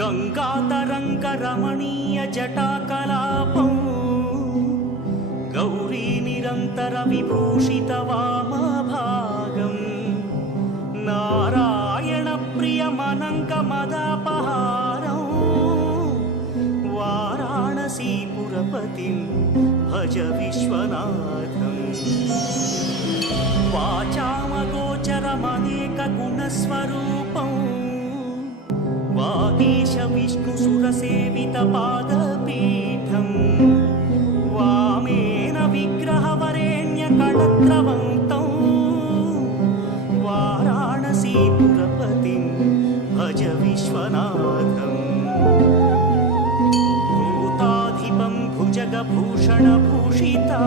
गङ्गातरङ्गरमणीयजटाकलापं गौरीनिरन्तरविभूषितवामभागं नारायणप्रियमनङ्गमदापहारं वाराणसीपुरपतिं भज विश्वनाथम् वाचामगोचरमनेकगुणस्वरूपं वागीश विष्णुसुरसेवितपादपीठं वामेन विग्रहवरेण्यकळत्रवन्तं वाराणसीपुरपतिं भज विश्वनाथम् भूताधिपं भुजगभूषणभूषिता